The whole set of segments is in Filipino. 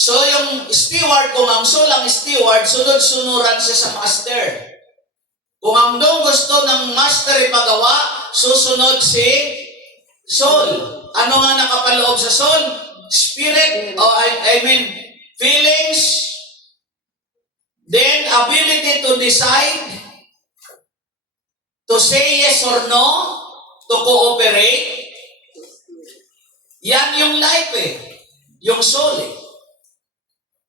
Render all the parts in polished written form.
So yung steward, kung ang Saul ang steward, sunod-sunuran siya sa master. Kung ang dong gusto ng master ipagawa, susunod si Saul. Ano nga nakapaloob sa Saul? Spirit, I mean, feelings, then ability to decide, to say yes or no, to cooperate. Yan yung life yung soul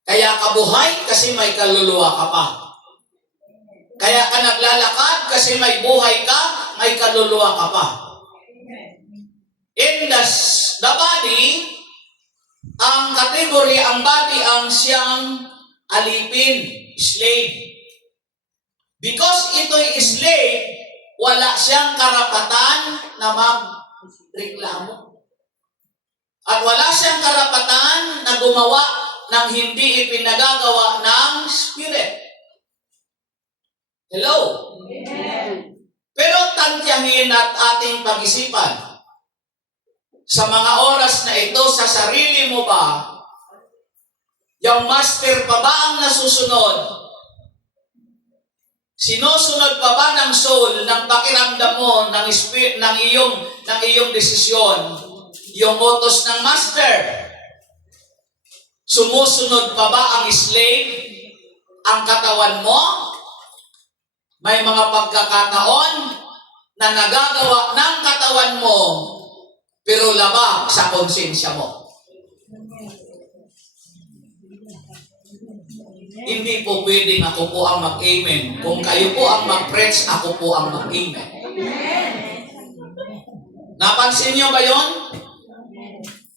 Kaya ka buhay kasi may kaluluwa ka pa. Kaya ka naglalakad kasi may buhay ka, may kaluluwa ka pa. In the body, ang kategory, ang body ang siyang alipin, slave. Because ito'y slave, wala siyang karapatan na magreklamo. At wala siyang karapatan na gumawa ng hindi ipinagagawa ng Spirit. Hello? Amen. Pero tantyahin at ating pag-isipan, sa mga oras na ito, sa sarili mo ba, yung master pa ba ang nasusunod? Sinusunod pa ba ng soul, ng pakiramdam mo, ng iyong desisyon, yung utos ng master? Sumusunod pa ba ang slave, ang katawan mo? May mga pagkakataon na nagagawa ng katawan mo, pero labag sa konsensya mo. Hindi po pwedeng ako po ang mag-amen. Kung kayo po ang mag-preach, ako po ang mag-amen. Napansin niyo ba yun?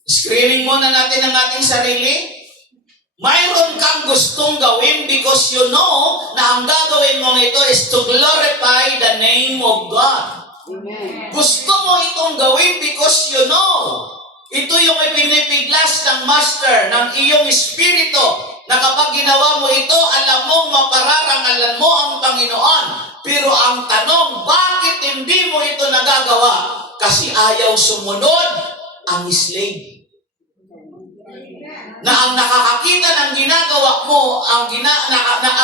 Screening muna natin ang ating sarili. Mayroon kang gustong gawin because you know na ang gagawin mo ito is to glorify the name of God. Amen. Gusto mo itong gawin because you know ito yung ipinipiglas ng master, ng iyong espiritu, na kapag ginawa mo ito, alam mong mapararangalan mo ang Panginoon. Pero ang tanong, bakit hindi mo ito nagagawa? Kasi ayaw sumunod ang slave. Na ang nakakakita ng ginagawa mo, ang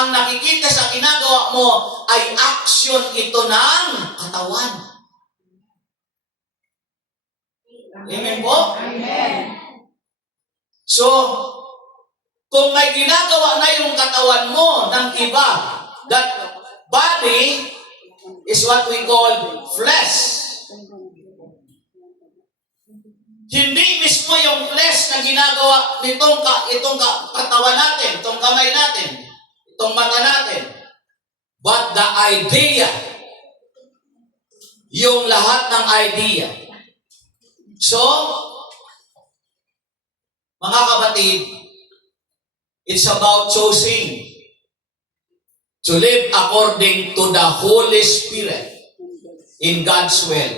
nakikita sa ginagawa mo ay action ito ng katawan. Amen po? Amen. So, kung may ginagawa na yung katawan mo ng iba, that body is what we call flesh. Hindi mismo yung flesh na ginagawa itong katawan natin, itong kamay natin, itong mata natin. But the idea, yung lahat ng idea. So, mga kapatid, it's about choosing to live according to the Holy Spirit in God's will,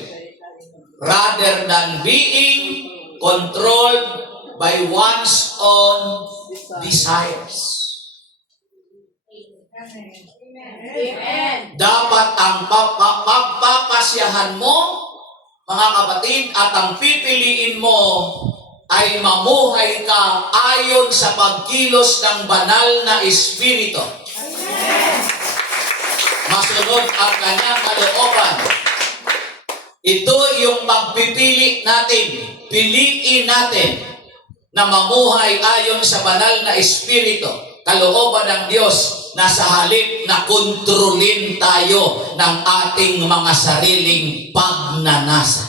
rather than being controlled by one's own desires. Amen. Dapat ang pagpapasyahan mo, mga kapatid, at ang pipiliin mo ay mamuhay ka ayon sa pagkilos ng banal na Espiritu. Masunod ang kanyang kalooban. Ito yung pagpipili natin. Piliin natin na mamuhay ayon sa banal na Espiritu. Kalooban ng Diyos na sa halip na kontrolin tayo ng ating mga sariling pagnanasa.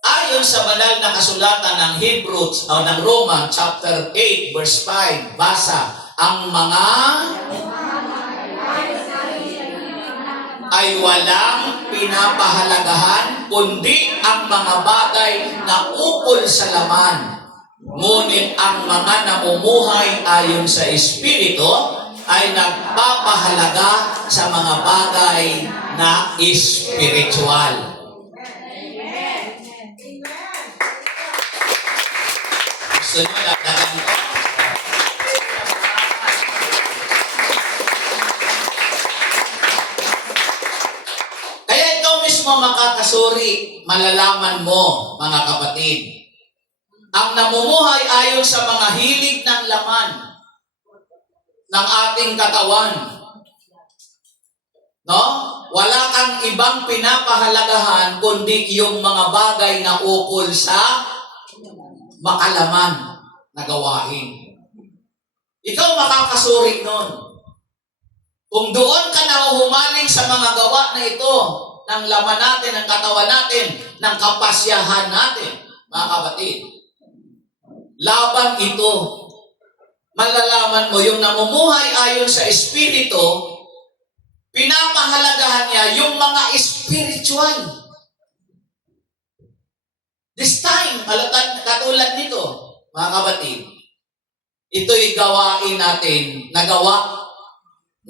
Ayon sa banal na kasulatan ng Hebrews o ng Roma chapter 8 verse 5, basa, ang mga ay walang pinapahalagahan kundi ang mga bagay na ukol sa laman. Ngunit ang mga namumuhay ayon sa Espiritu ay nagpapahalaga sa mga bagay na espiritual. Gusto nyo lagdagan ito? Kaya ikaw mismo makakasuri, malalaman mo, mga kapatid, ang ang namumuhay ayon sa mga hilig ng laman ng ating katawan. No? Wala kang ibang pinapahalagahan kundi yung mga bagay na ukol sa makalaman na gawain. Ikaw makakasuri nun. Kung doon ka nahuhumaling sa mga gawa na ito, ng laman natin, ng katawan natin, ng kapasyahan natin, mga kapatid, laban ito. Malalaman mo, yung namumuhay ayon sa Espiritu, pinapahalagahan niya yung mga spiritual. This time, katulad nito, mga kapatid, ito'y gawain natin na gawa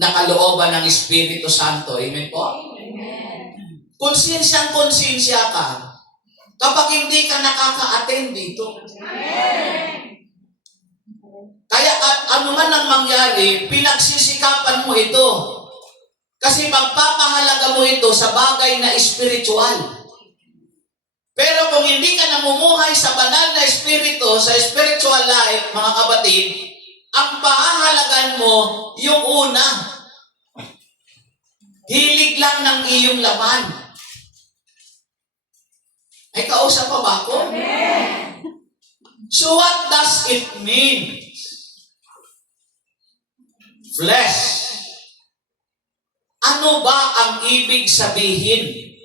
na kalooban ng Espiritu Santo. Amen po? Amen. Konsensyang-konsensya ka kapag hindi ka nakaka-attend dito. Amen. Kaya ano man ang mangyari, pinagsisikapan mo ito. Kasi magpapahalaga mo ito sa bagay na espiritual. Pero kung hindi ka namumuhay sa banal na espiritu, sa spiritual life, mga kapatid, ang pahahalagan mo, yung una, hilig lang ng iyong laman. Ay, kausap pa ba ako? Amen. So what does it mean? Flesh. Ano ba ang ibig sabihin,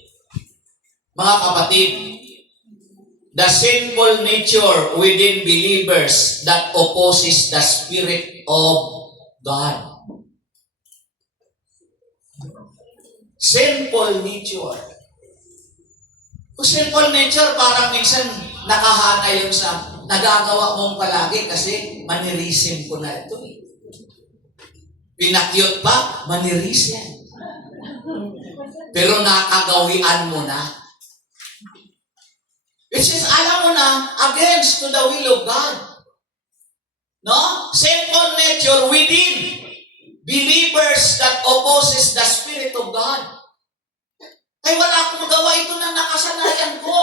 mga kapatid? The sinful nature within believers that opposes the Spirit of God. Sinful nature. Kung sinful nature, parang minsan nakahana yun sa nagagawa mong palagi kasi manirism ko na ito eh. Pinakyot pa, manirism. Pero nakagawian mo na. Which is, alam mo na, against to the will of God. No? Sinful nature within believers that opposes the Spirit of God. Ay, wala akong magawa, ito na nakasanayan ko.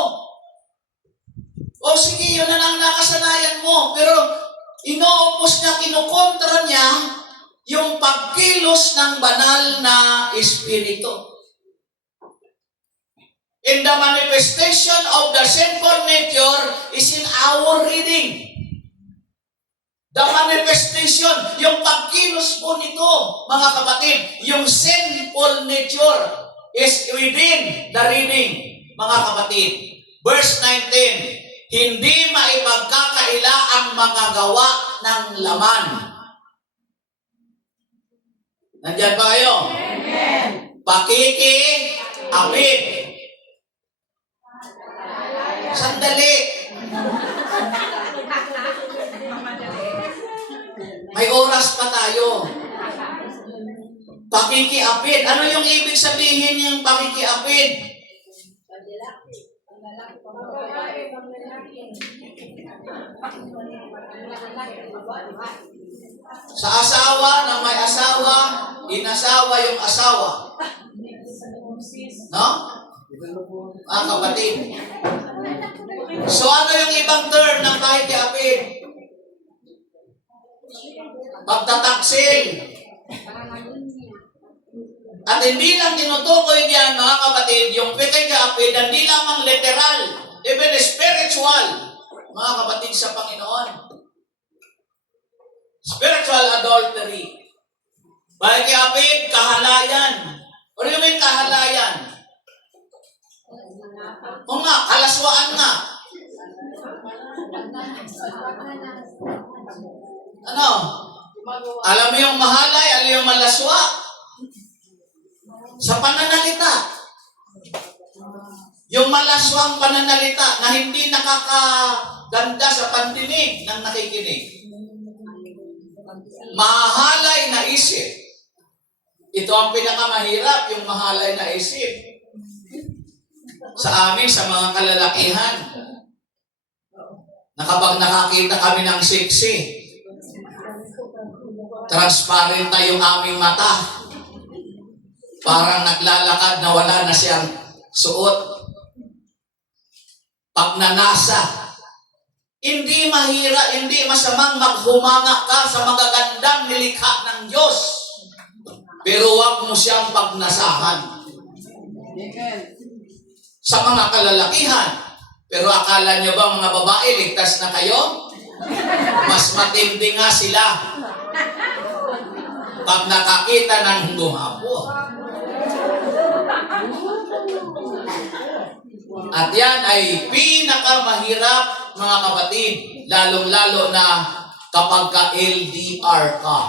O sige, yun na lang nakasanayan mo. Pero ino-oppose niya, kinukontra niya yung pagkilos ng banal na Espiritu. And the manifestation of the sinful nature is in our reading. The manifestation, yung pagkilos po nito, mga kapatid, yung sinful nature is within the reading, mga kapatid. Verse 19, hindi maipagkakaila ang mga gawa ng laman. Nandiyan ba kayo? Amen. Pakiki-apid. Sandali. May oras pa tayo. Pakikiapid. Ano yung ibig sabihin ng pakikiapid? Sa asawa na may asawa, inasawa yung asawa. No? Mga kapatid. So ano yung ibang term ng pakikiapid? Pagtataksil. At hindi lang tinutukoy diyan, mga kapatid, yung pakikiapid, hindi lamang literal, even spiritual, mga kapatid sa Panginoon. Spiritual adultery. Pakikiapid, kahalayan. What do you mean kahalayan? O nga, kalaswaan nga. Ano? Alam mo yung mahalay, alam mo yung malaswa? Sa pananalita. Yung malaswang pananalita na hindi nakakaganda sa pandinig ng nakikinig. Mahalay na isip. Ito ang pinakamahirap, yung mahalay na isip. Sa amin, sa mga kalalakihan, na kapag nakakita kami ng sexy, transparent na yung aming mata. Parang naglalakad na wala na siyang suot. Pag nanasa, Hindi masamang maghumanga ka sa magagandang nilikha ng Diyos. Pero huwag mo siyang pagnasahan sa mga kalalakihan. Pero akala niyo ba mga babae, ligtas na kayo? Mas matindi nga sila pag nakakita ng gumapo. At yan ay pinakamahirap, mga kapatid, lalong-lalo na kapag ka-LDR ka.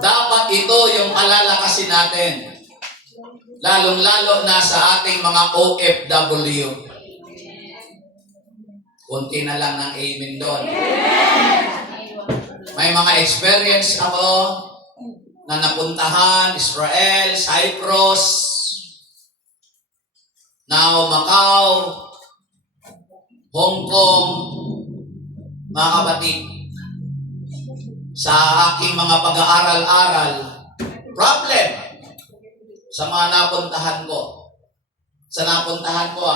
Dapat ito yung alalakasin natin. Lalong-lalo na sa ating mga OFW. Kunti na lang ng amen doon. May mga experience ako na napuntahan, Israel, Cyprus, now Macau, Hong Kong, mga kapatid. Sa aking mga pag-aaral-aral, problem sa mga napuntahan ko. Sa napuntahan ko,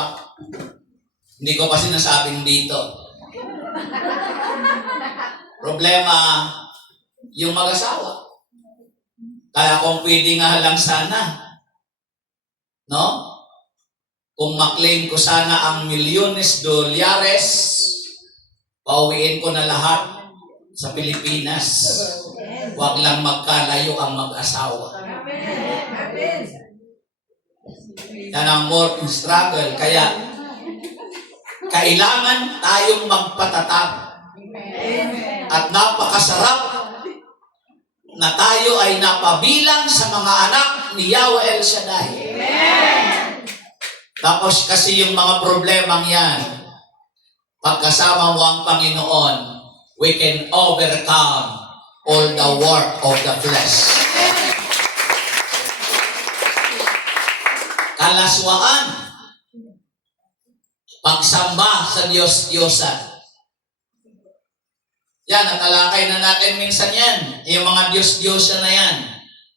hindi ko pa sinasabing dito. Problema, yung mag-asawa. Kaya kung pwede nga lang sana, no? Kung maklaim ko sana ang milyones dolyares, pauwiin ko na lahat sa Pilipinas. Huwag lang magkalayo ang mag-asawa. Yan ang more struggle. Kaya, kailangan tayong magpatatag. At napakasarap na tayo ay napabilang sa mga anak ni Yahweh El Shaddai. Tapos kasi yung mga problemang yan, pagkasama mo ang Panginoon, we can overcome all the work of the flesh. Kalaswaan, pagsamba sa Diyos-Diyosan. Yan, natalakay na natin minsan yan. Yung mga Diyos-Diyosan na yan.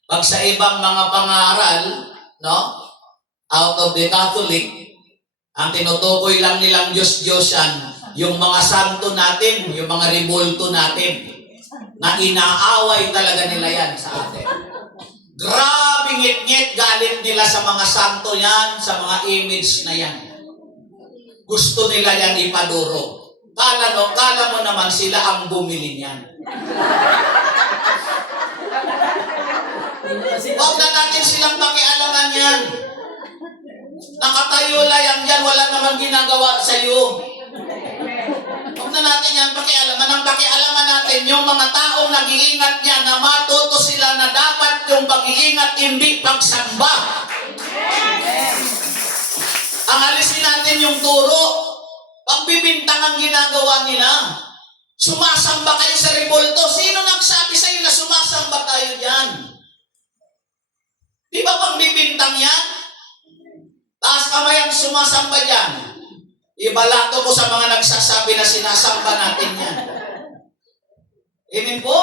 Pag sa ibang mga pangaral, no? Out of the Catholic, ang tinutukoy lang nilang Diyos-Diyosan, yung mga santo natin, yung mga rebulto natin, na inaaway talaga nila yan sa atin. Grabe ngit-ngit galit nila sa mga santo yan, sa mga image na yan. Gusto nila yan ipaduro. Kala mo naman sila ang bumili niyan. Huwag na natin silang pakialaman yan. Nakatayo lang yan, wala naman ginagawa sa iyo. Huwag na natin yan pakialaman. Ang pakialaman natin, yung mga taong nag-iingat niya na matuto sila na dapat yung pag-iingat, hindi pagsamba. Ang alisin natin yung turo, pagbibintang ang ginagawa nila. Sumasamba kayo sa rebulto. Sino nagsabi sa iyo na sumasamba tayo dyan? Di ba pagbibintang yan? Taas kamay ang sumasamba dyan. Ibalato ko sa mga nagsasabi na sinasamba natin yan. Amen po?